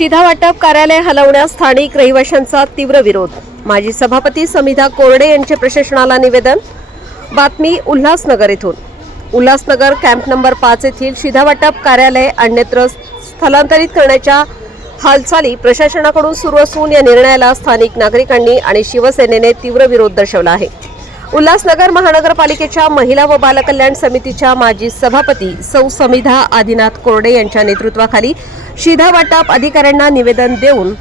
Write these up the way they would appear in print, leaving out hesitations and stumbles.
शिधा वाटप कार्यालय हलवण्यास स्थानिक रहिवाशांचा तीव्र विरोध। माजी सभापती समिधा कोरडे यांचे प्रशासनाला निवेदन। बातमी उल्हासनगर येथून। उल्हासनगर कॅम्प नंबर 5 येथील शिधा वाटप कार्यालय अन्यत्र स्थलांतरित करण्याच्या हालचाली प्रशासनाकडून सुरू असून या निर्णयाला स्थानिक नागरिकांनी आणि शिवसेनेने तीव्र विरोध दर्शवला आहे। उल्हासनगर महानगरपालिकेच्या महिला व बालकल्याण समितीच्या माजी सभापती सौ समिधा आदिनाथ कोरडे यांच्या नेतृत्वाखाली शिधा वाटप अधिकाऱ्यांना निवेदन देऊन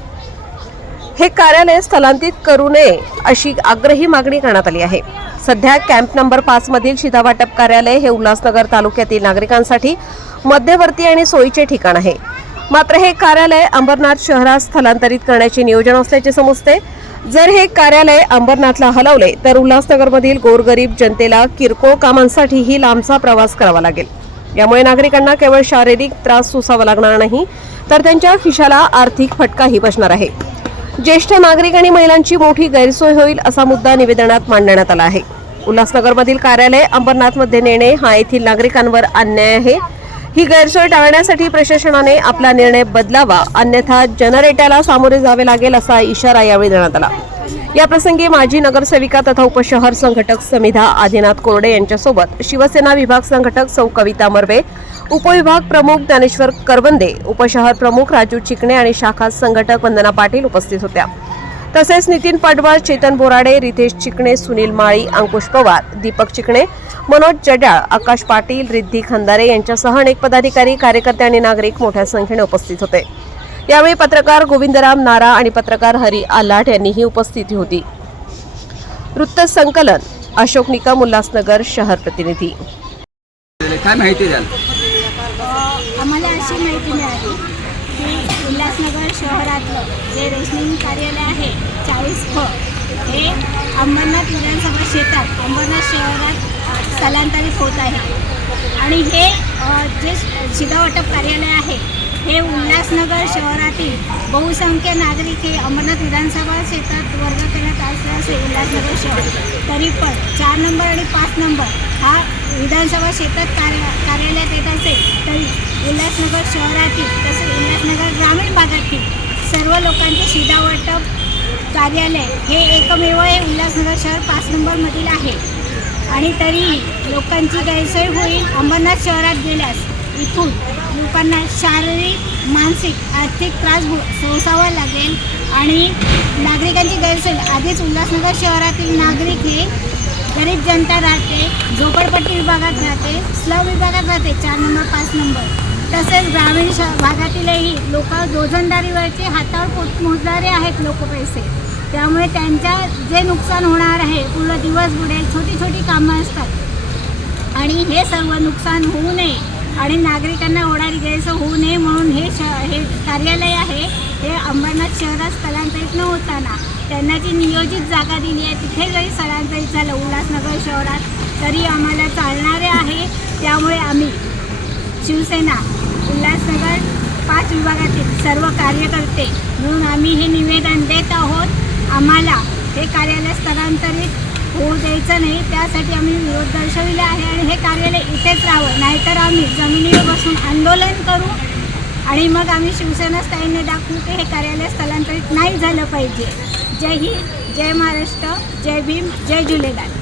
हे कार्यालय स्थलांतरित करू नये अशी आग्रही मागणी करण्यात आली आहे। सध्या कॅम्प नंबर 5 मधील शिधा वाटप कार्यालय हे उल्हासनगर तालुक्यातील नागरिकांसाठी मध्यवर्ती आणि सोयीचे ठिकाण आहे। मात्र हे कार्यालय अंबरनाथ शहरात स्थलांतरित करण्याचे नियोजन असल्याचे समजते। जर हे कार्यालय अंबरनाथला हलवले तर उल्हासनगरमधील गोरगरीब जनतेला किरकोळ कामांसाठीही लांबचा प्रवास करावा लागेल। यामुळे नागरिकांना केवळ शारीरिक त्रास सोसावा लागणार नाही तर त्यांच्या खिशाला आर्थिक फटकाही बसणार आहे। ज्येष्ठ नागरिक आणि महिलांची मोठी गैरसोय होईल असा मुद्दा निवेदनात मांडण्यात आला आहे। उल्हासनगरमधील कार्यालय अंबरनाथमध्ये नेणे हा येथील नागरिकांवर अन्याय आहे। ही गैरसोय टाळण्यासाठी प्रशासनाने आपला निर्णय बदलावा, अन्यथा जनरेट्याला सामोरे जावे लागेल असा इशारा यावेळी देण्यात आला। या प्रसंगी माजी नगरसेविका तथा उपशहर संघटक समिधा आदिनाथ कोरडे यांच्यासोबत शिवसेना विभाग संघटक सौ कविता मर्वे, उपविभाग प्रमुख ज्ञानेश्वर करवंदे, उपशहर प्रमुख राजू चिकणे आणि शाखा संघटक वंदना पाटील उपस्थित होत्या। तसेच नितीन पडवळ, चेतन बोराडे, रितेश चिकणे, सुनील माळी, अंकुश पवार, दीपक चिकणे, मनोज जड्याळ, आकाश पाटील, रिद्धी खंदारे यांच्यासह अनेक पदाधिकारी, कार्यकर्ते आणि नागरिक मोठ्या संख्येने उपस्थित होते। यावेळी पत्रकार गोविंदराम नारा आणि पत्रकार हरी आलाट यांनीही उपस्थिती होती। वृत्त संकलन अशोक निकम, उल्हासनगर शहर प्रतिनिधी। काय माहिती द्याल? आम्हाला अशी माहिती मिळाली की उल्हासनगर शहरातलं जे रेशनिंग कार्यालय आहे 40 फ हे अंबरनाथ विधानसभा क्षेत्रात अंबरनाथ शहरात स्थलांतरित होत आहे आणि हे जे शिधा वाटप कार्यालय आहे हे उल्हासनगर शहरातील बहुसंख्य नागरिक हे अंबरनाथ विधानसभा क्षेत्रात वर्ग करण्यात आले असे उल्हासनगर शहर तरी पण 4 नंबर आणि 5 नंबर हा विधानसभा क्षेत्रात कार्यालयात येत असेल तरी उल्हासनगर शहरातील तसेच उल्हासनगर ग्रामीण भागातील सर्व लोकांचे शिधा वाटप कार्यालय हे एकमेव हे उल्हासनगर शहर 5 नंबरमधील आहे आणि तरीही लोकांची गैरसोय होईल। अंबरनाथ शहरात गेल्यास इथून लोकांना शारीरिक, मानसिक, आर्थिक त्रास सोसावा लागेल आणि नागरिकांची गैरसोय आधीच उल्हासनगर शहरातील नागरिक हे गरीब जनता राहते, झोपडपट्टी विभागात राहते, स्लम विभागात राहते 4 नंबर 5 नंबर तसेच ग्रामीण भागातीलही लोक रोजंदारीवरचे हातावर मोजणारे आहेत लोक पैसे, त्यामुळे त्यांच्या जे नुकसान होणार आहे पूर्ण दिवस बुडेल, छोटी छोटी कामं असतात आणि हे सर्व नुकसान होऊ नये आणि नागरिकांना होणारी गैरसोय होऊ नये म्हणून हे कार्यालय आहे हे अंबरनाथ शहरात स्थलांतरित न होताना त्यांना जी नियोजित जागा दिली आहे तिथे जरी स्थलांतरित झालं उल्हासनगर शहरात तरी आम्हाला चालणारे आहे। त्यामुळे आम्ही शिवसेना उल्हासनगर 5 विभागातील सर्व कार्यकर्ते म्हणून आम्ही हे निवेदन देत आहोत। आम्हाला हे कार्यालय स्थलांतरित होऊ द्यायचं नाही, त्यासाठी आम्ही विरोध दर्शविला आहे आणि हे कार्यालय इथेच राहावं, नाहीतर आम्ही जमिनीवर बसून आंदोलन करू आणि मग आम्ही शिवसेना स्थायीने दाखवू की हे कार्यालय स्थलांतरित नाही झालं पाहिजे। जय हिंद, जय महाराष्ट्र, जय भीम, जय झुलेलाल।